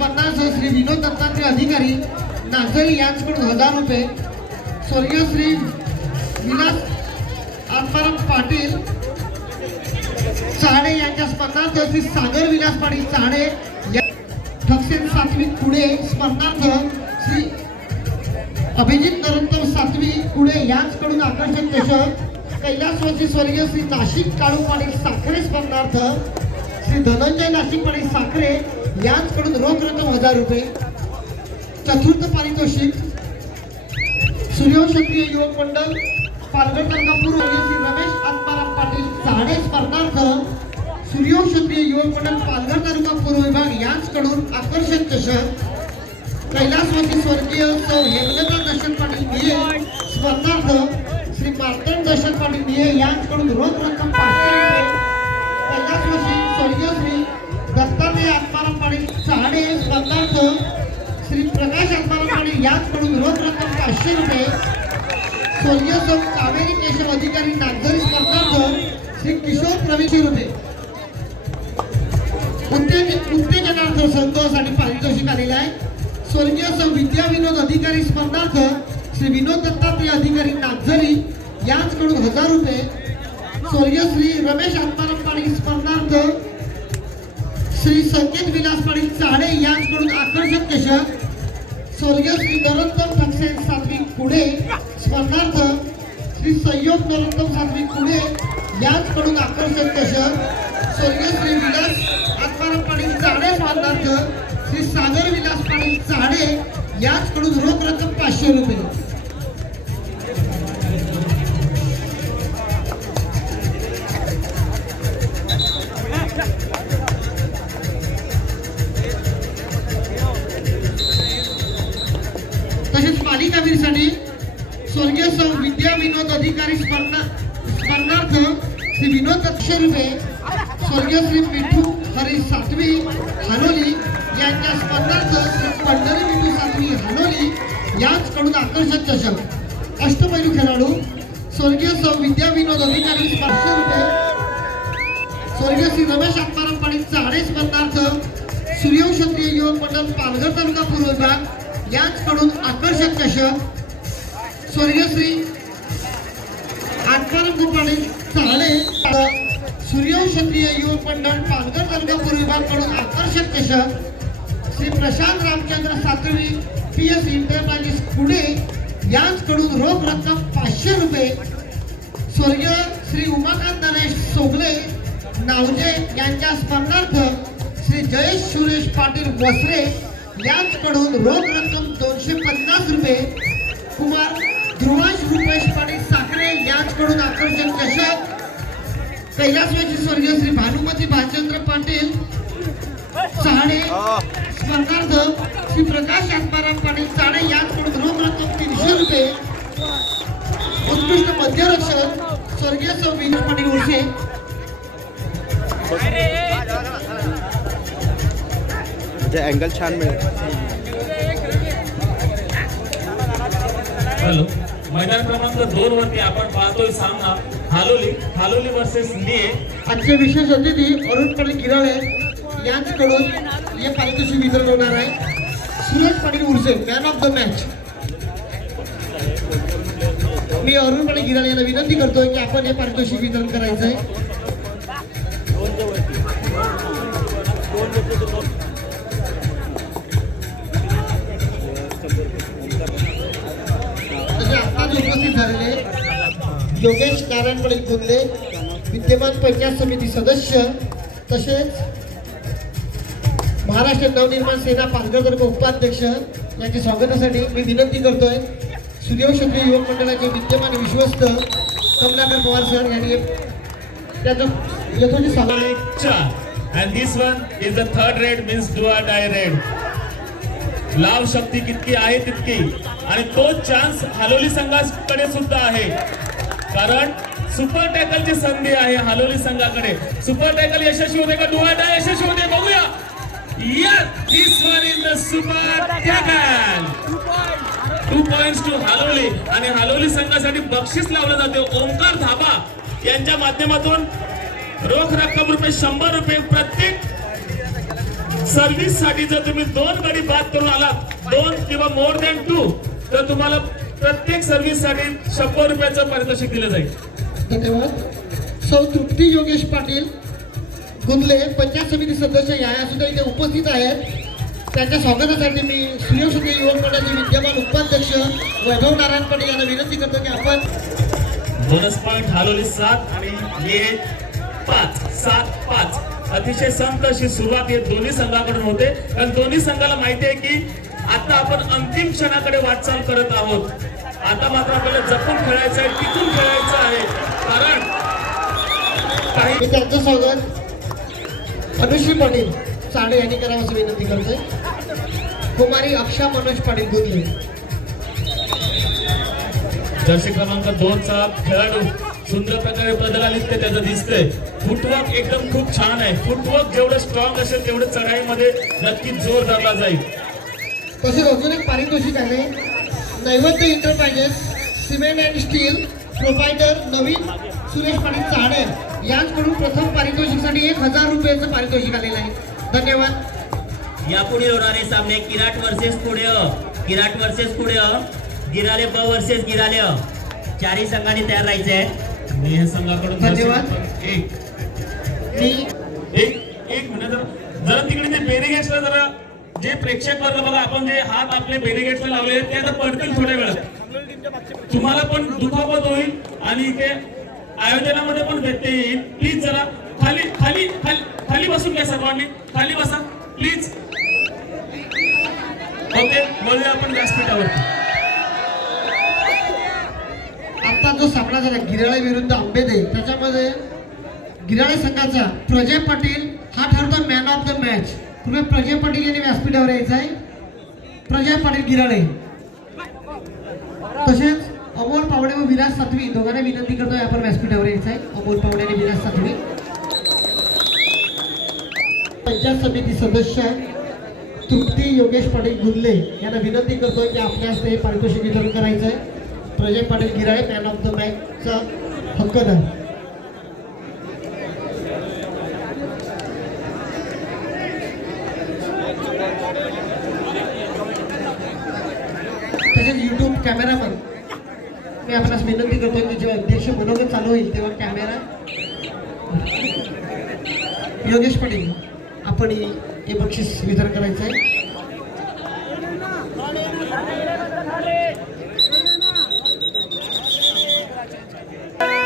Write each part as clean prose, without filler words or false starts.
स्मरणार्थ श्री विनोद दत्तात्रय अधिकारी नागझरी यांच्याकडून 1000 रुपये, स्वर्गीय श्री विलास आत्माराम पाटील चाडे यांच्या स्मरणार्थ श्री सागर विलास पाटील चाडे ठकसेन सात्विक कुडे स्मरणार्थ श्री अभिजित नरोत्तम सात्विक कुडे यांच्याकडून आकर्षक चषक, कैलासवासी स्वर्गीय श्री नाशिक काळू पाटील साखरे स्मरणार्थ श्री धनंजय नाशिक पाटील साखरे यांच्याकडून रोख रक्कम 1000 रुपये, चतुर्थ पारितोषिक सूर्यवंशी युवक मंडळ पालघर तालुका पूर्व श्री रमेश आत्माराम पाटील चाडे स्मरणार्थ सूर्यवंशी युवक मंडळ पालघर तालुका पूर्व विभाग यांच्याकडून आकर्षक चषक, कैलासवासी स्वर्गीय सौ हेमलता दर्शन पाटील निये स्मरणार्थ श्री मार्तंड दर्शन पाटील निये यांच्याकडून रोख रक्कम 500 रुपये, कैलासवासी स्वर्गीय श्री दत्तात्रय आत्माराम पाटील चाडे स्मरणार्थ श्री प्रकाश आत्माराम पाटील यांच्याकडून रोख रक्कम 500 रुपये, स्वर्गीय सौ कावेरी केशव अधिकारी नागझरी स्मरणार्थ श्री किशोर प्रवीण रुपये. उत्तेजनार्थ संघासाठी पारितोषिक आलेले आहे. स्वर्गीय सौ विद्या विनोद अधिकारी स्मरणार्थ श्री विनोद दत्तात्रय अधिकारी नागझरी यांच्याकडून 1000 रुपये, स्वर्गीय श्री रमेश आत्माराम पाटील स्मरणार्थ श्री संकेत विलास पाटील चाडे यांच्याकडून आकर्षक चषक, स्वर्गीय श्री नरोत्तम ठकसेन सात्विक कुडे स्मरणार्थ श्री संयोग नरोत्तम सात्विक कुडे यांच्याकडून आकर्षक चषक, स्वर्गीय श्री विलास आत्माराम पाटील चाडे स्मरणार्थ श्री सागर विलास पाटील चाडे यांच्याकडून रोख रक्कम 500 रुपये. तसेच मालिकावीरसाठी स्वर्गीय सौ विद्या विनोद अधिकारी स्मरणार्थ श्री विनोद 100 रुपये, स्वर्गीय श्री मिठू हरी सातवी हानोली यांच्या स्मरणार्थ श्री पंढरी मिठू सातवी हानोली यांच्याकडून आकर्षक चषक, अष्टपैलू खेळाडू स्वर्गीय सौ विद्या विनोद अधिकारी 500 रुपये, स्वर्गीय श्री रमेश आत्माराम पाटील चाडे स्मरणार्थ सूर्यवंशी युवक मंडळ पालघर तालुका पूर्व विभाग यांच्याकडून आकर्षक चषक, स्वर्गीय श्री आत्माराम पाटील चाडे सूर्यवंशी युवक मंडळ पालघर तालुका पूर्व विभाग कडून आकर्षक चषक, श्री प्रशांत रामचंद्र सातवी PS इंटरप्राइजेस पुणे यांच्याकडून रोख रक्कम 500 रुपये, स्वर्गीय श्री उमाकांत गणेश सोगले नावजे यांच्या स्मरणार्थ श्री जयेश सुरेश पाटील वसरे यांच्याकडून रोख रक्कम 250 रुपये, कुमार ध्रुवांश रुपेश पाटील साखरे यांच्याकडून आकर्षक चषक, कैलासवासी स्वर्गीय श्री भानुमती भालचंद्र पाटील चाडे स्मरणार्थ श्री प्रकाश आत्माराम पाटील चाडे यांच्याकडून रोख रक्कम 300 रुपये, उत्कृष्ट मध्यरक्षक स्वर्गीय सौ विनोद पाटील उर्से. अँगल छान मिळेल. हॅलो, मैदान क्रमांक 2 वरती आपण पाहतोय सामना हालोली वर्सेस निये. आजचे विशेष अतिथी अरुण पाटील गिराळे यांच्याकडून हे पारितोषिक वितरण होणार आहे. Suresh Patil Urse man of the match. मी अरुण पाटील गिराळे यांना विनंती करतोय की आपण हे पारितोषिक वितरण करायचं आहे. उपस्थित झालेले योगेश नारायण पाटील कुंदे विद्यमान पंचायत समिती सदस्य तसेच महाराष्ट्र नवनिर्माण सेना पालघर तालुका उपाध्यक्ष यांच्या स्वागतासाठी मी विनंती करतोय सूर्यवंशी युवक मंडळाचे विद्यमान विश्वस्त कमलाकर पवार सर यांनी त्याचं यथोचित स्वागत. And this one is the third red means do or die red. लाव शक्ती कितकी आहे तितकी आणि तो चान्स हालोली संघाकडे सुद्धा आहे कारण सुपर टॅकलची संधी आहे हालोली संघाकडे. सुपर टॅकल यशस्वी होते का डू और डाय यशस्वी होते बघूया. Yes, this one is the super tackle. 2 points to हालोली आणि हालोली संघासाठी बक्षीस लावलं जाते. ओमकार धाबा यांच्या माध्यमातून रोख रक्कम ₹100 प्रत्येक सर्व्हिस साठी जर तुम्ही 2 गडी बाद करून आलात, 2 किंवा मोर दॅन 2, तर तुम्हाला प्रत्येक सर्व्हिस साठी 100 रुपयाचं पारितोषिक दिलं जाईल. धन्यवाद. सौ तृप्ती योगेश पाटील गुंदले पंचायत समिती सदस्य या सुद्धा इथे उपस्थित आहेत. त्यांच्या स्वागतासाठी मी सूर्यशक्ती युवक मंडळाचे विद्यमान उपाध्यक्ष वैभव नारायण पाटील यांना विनंती करतो की आपण बोनस पॉइंट हालोली 7 आणि हे 5 7 5 अतिशय संत अशी सुरुवात या दोन्ही संघाकडून होते. कारण दोन्ही संघाला माहिती आहे की आता आपण अंतिम क्षणाकडे वाटचाल करत आहोत. आता मात्र आपल्याला जपून खेळायचं आहे, टिकून खेळायचं आहे. कारण मी त्यांचं स्वागत अनुश्री पाटील साडे यांनी करावं असं विनंती करतोय. कुमारी अक्षा मनोज पाटील गुंदले. जर्सी क्रमांक 2 चा खेळाडू सुंदर प्रकारे बदलालीत ते त्याचं दिसतंय. फुटवर्क एकदम खूप छान आहे. फुटवर्क जेवढं स्ट्रॉंग असेल तेवढं चढाईमध्ये नक्कीच जोर धरला जाईल. तसेच अजून एक पारितोषिक आहे. Naivedya enterprises cement and steel provider नवीन सुरेश पाटील चाहणे यांच्याकडून प्रथम पारितोषिकसाठी 1000 रुपयाचं पारितोषिक आलेलं आहे. धन्यवाद. यापुढे होणारे सामने किराट वर्सेस पुढे किराट वर्सेस पुढे गिराले ब वर्सेस गिराले चारही संघांनी तयार राहायचे आहे. मी हे संघाकडून धन्यवाद. मी एक मिनिट जरा तिकडे ते बेरिगेट्सला जरा जे प्रेक्षक वर्ग बघा, आपण जे हात आपले बेरिगेट्सला लावले ते आता पडतील थोड्या वेळात. तुम्हाला पण दुखापत होईल आणि इथे आयोजनामध्ये पण व्यत्यय येईल. प्लीज जरा खाली खाली खाली खाली बसून घ्या. सर्वांनी खाली बसा प्लीज. ओके, बोलूया आपण व्यासपीठावरती. आता जो सामना झाला गिराळे विरुद्ध आंबेदे त्याच्यामध्ये गिराळे संघाचा प्रजय पाटील हा ठरतो मॅन ऑफ द मॅच. तुम्ही प्रजय पाटील यांनी व्यासपीठावर यायचं आहे. प्रजय पाटील गिराळे. तसेच अमोल पावडे व विलास सातवी दोघांना विनंती करतोय आपण व्यासपीठावर यायचं आहे. अमोल पावडे आणि विलास सातवी पंचायत समिती सदस्य तृप्ती योगेश पाटील गुंदले यांना विनंती करतोय की आपल्या हस्ते हे पारितोषिक वितरण करायचं आहे. Prajay Patil Girale man of the मॅचचा हक्कदार. तसेच युट्यूब कॅमेरामन मी आपणास विनंती करतोय की जेव्हा अध्यक्ष मनोगत चालू होईल तेव्हा कॅमेरा योगेश पाटील आपण हे बक्षीस वितरण करायचं आहे.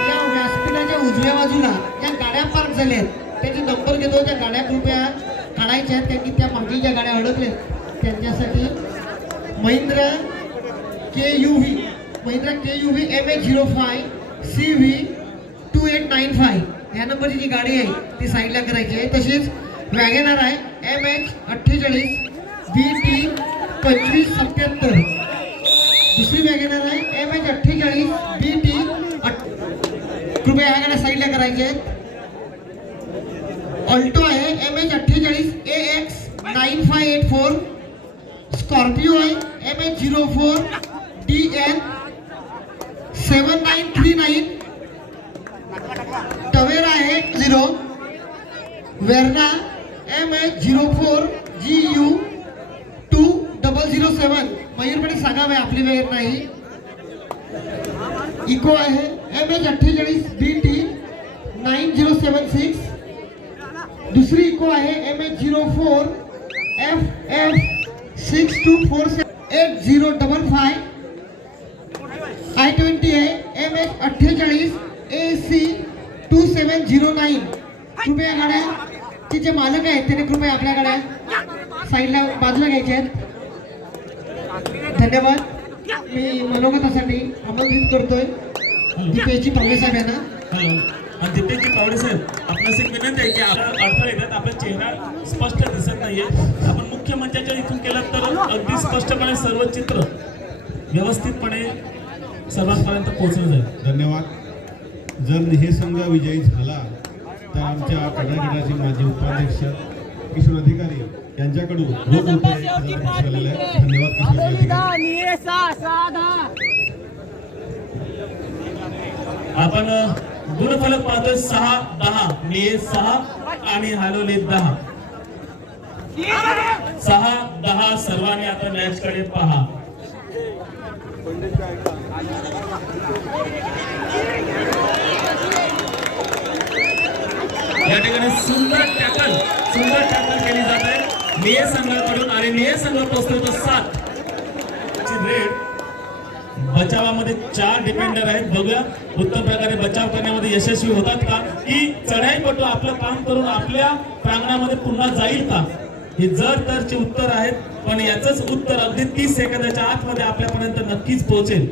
या व्यासपीठाच्या उजव्या बाजूला ज्या गाड्या पार्क झाल्या आहेत त्याचे नंबर घेतो. त्या गाड्या कृपया काढायच्या आहेत. त्यांनी त्या मागील ज्या गाड्या अडकल्यात त्यांच्यासाठी महिंद्रा KUV MH05 CV 2895 या नंबरची जी गाडी आहे ती साईडला करायची आहे. तसेच वॅगनार आहे MH48 BT 2577. दुसरी वॅगनार आहे MH48 BT कृपया ह्या गाड्या साईडला करायच्या आहेत. ऑल्टो आहे MH48 AX 9584. स्कॉर्पिओ आहे MH04 DN 7939. टवेरा आहे 0. Verna MH04 GU 2007. मयूरपणे सांगावे आपली वेळ नाही. इको आहे MH48 BT 9076. दुसरी इको आहे MH04 FF 6247 8055. I20 आहे MH48 AC 2709. कृपया गाड्या जे मालक आहेत त्याने कृपया आपल्या गाड्या साईडला बाजूला घ्यायच्या आहेत. धन्यवाद. मी मनोगतासाठी आमंत्रित करतोय दीपेशजी पावडे साहेब यांना. हॅलो, आणि दीपेशजी पावडे साहेब, आपल्यास एक विनंती आहे की अडथळे येतात, आपला चेहरा स्पष्ट दिसत नाहीये. आपण मुख्य मंचाच्या इथून केलं तर अगदी स्पष्टपणे सर्व चित्र व्यवस्थितपणे सर्वांपर्यंत पोहोचलं जाईल. धन्यवाद. जर हे संघ विजयी झाला तर आमच्या कडा गटाचे माजी उपाध्यक्ष किशोर अधिकारी यांच्याकडून रोख रुपये 1000 बक्षीस आलेले आहे. धन्यवाद किशोर अधिकारी. आपण गुणफलक पाहतोय 6-10 मे 6 आणि हालोली 10. 6-10 सर्वांनी आता मॅच कडे पहा. या ठिकाणी सुंदर टॅकल केली जात आहे निळे संघाकडून आणि निळे संघ पोहोचतो 7 ची रेड. बचावामध्ये 4 डिफेंडर आहेत. बघूया उत्तम प्रकारे बचाव करण्यामध्ये यशस्वी होतात का, की चढाईपटू आपलं काम करून आपल्या प्रांगणामध्ये पुन्हा जाईल का, हे जर तरचे उत्तर आहेत. पण याचंच उत्तर अगदी 30 सेकंदाच्या आतमध्ये आपल्यापर्यंत नक्कीच पोहोचेल.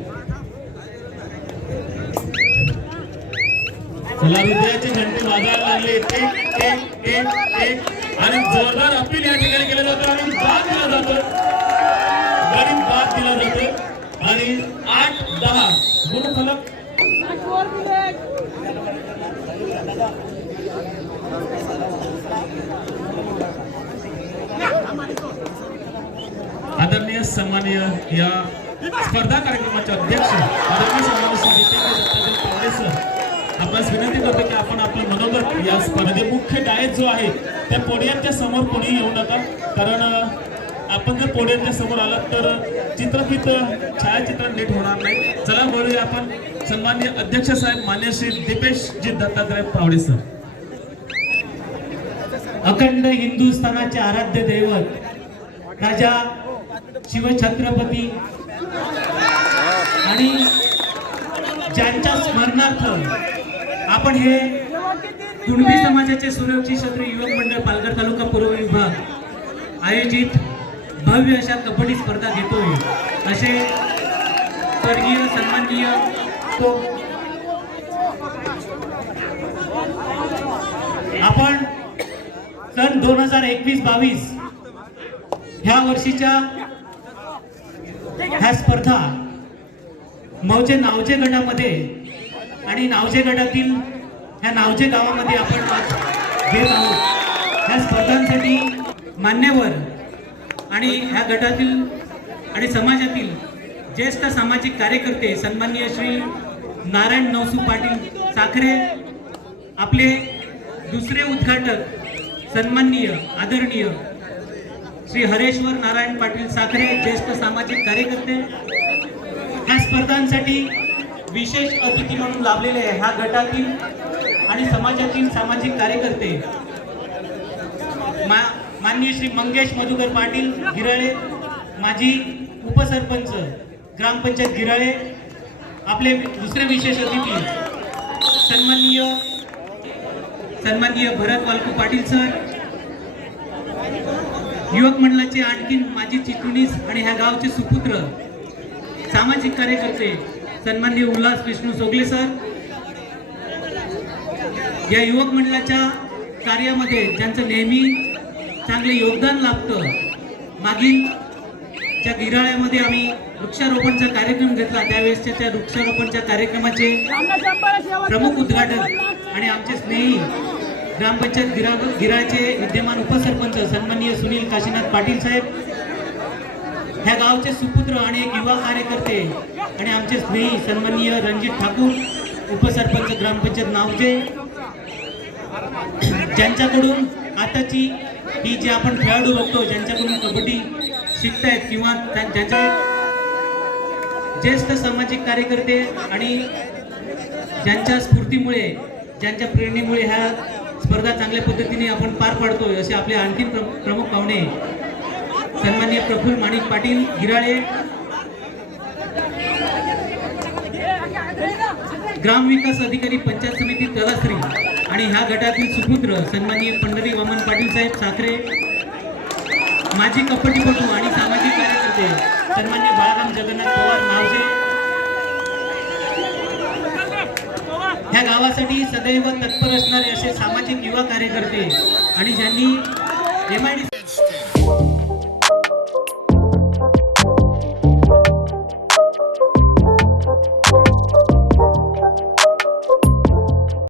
चला हृदयाची घंटी वाजायला लागली. टेक टेक टेक टेक आणि जोरदार अपील या ठिकाणी केलं जातं आणि बाद दिला जातो. गरीब बाद दिला जातो आणि 8-10 गुणफलक आदरणीय सन्माननीय या स्पर्धा कार्यक्रमाचे अध्यक्ष आदरणीय सन्माननीय श्री दीपेंद्र दत्ताजी पावडे सर, आपल्यास विनंती करतो की आपण आपलं मनोगत या स्पर्धेचे मुख्य डायस जो आहे त्या पोडियमच्या समोर कोणी येऊ नका, कारण आपण जर पोडियमच्या समोर आलात तर चित्रफित छायाचित्र नीट होणार नाही. चला बोलूया आपण सन्माननीय अध्यक्ष साहेब मान्य श्री दीपेशजी दत्तात्रय पावडे सर. अखंड हिंदुस्थानाचे आराध्य दैवत राजा शिवछत्रपती आणि ज्यांच्या स्मरणार्थ आपण हे कुणबी समाजाचे सूर्यवंशी क्षत्रिय युवक मंडळ पालघर तालुका पूर्व विभाग आयोजित भव्य अशा कबड्डी स्पर्धा घेतोय. असे स्वर्गीय सन्माननीय आपण सन 2021-22 ह्या वर्षीच्या ह्या स्पर्धा मौजे नावजे गटामध्ये आणि नावजे गटातील ह्या नावजे गावामध्ये आपण आज घेत आहोत. ह्या स्पर्धांसाठी मान्यवर आणि ह्या गटातील आणि समाजातील ज्येष्ठ सामाजिक कार्यकर्ते सन्माननीय श्री नारायण नवसू पाटील साखरे, आपले दुसरे उद्घाटक सन्माननीय आदरणीय श्री हरेश्वर नारायण पाटील साखरे, ज्येष्ठ सामाजिक कार्यकर्ते, ह्या स्पर्धांसाठी विशेष अतिथी म्हणून लाभलेले ह्या गटातील आणि समाजातील सामाजिक कार्यकर्ते माननीय श्री मंगेश मधुकर पाटील गिराळे, माजी उपसरपंच ग्रामपंचायत गिराळे, आपले दुसरे विशेष अतिथी सन्माननीय भरत वालकू पाटील सर, युवक मंडळाचे आणखीन माजी चिटणीस आणि ह्या गावचे सुपुत्र सामाजिक कार्यकर्ते सन्माननीय उल्हास विष्णू सोगले सर, या युवक मंडळाच्या कार्यामध्ये ज्यांचं नेहमी चांगले योगदान लाभतं. मागील ज्या गिराळ्यामध्ये आम्ही वृक्षारोपणचा कार्यक्रम घेतला त्यावेळेसच्या त्या वृक्षारोपणच्या कार्यक्रमाचे प्रमुख उद्घाटक आणि आमचे स्नेही ग्रामपंचायत गिराळचे विद्यमान उपसरपंच सन्माननीय सुनील काशीनाथ पाटील साहेब, ह्या गावचे सुपुत्र आणि एक युवा कार्यकर्ते आणि आमचे स्नेही सन्माननीय रणजित ठाकूर उपसरपंच ग्रामपंचायत नावजे, ज्यांच्याकडून आताची ही जे आपण खेळाडू बघतो ज्यांच्याकडून कबड्डी शिकतायत किंवा ज्यांच्या ज्येष्ठ सामाजिक कार्यकर्ते आणि ज्यांच्या स्फूर्तीमुळे ज्यांच्या प्रेरणेमुळे ह्या स्पर्धा चांगल्या पद्धतीने आपण पार पाडतोय असे आपले आणखीन प्रमुख पाहुणे सन्माननीय प्रफुल्ल माणिक पाटील गिराळे, ग्रामविकास अधिकारी पंचायत समिती तलासरी आणि ह्या गटातील सुपुत्र सन्माननीय पंढरी वामन पाटील साहेब साखरे, माजी कबड्डीपटू आणि सामाजिक कार्यकर्ते सन्माननीय बाळाराम जगन्नाथ पवार नावजे, ह्या गावासाठी सदैव तत्पर असणारे असे सामाजिक युवा कार्यकर्ते आणि ज्यांनी MIDC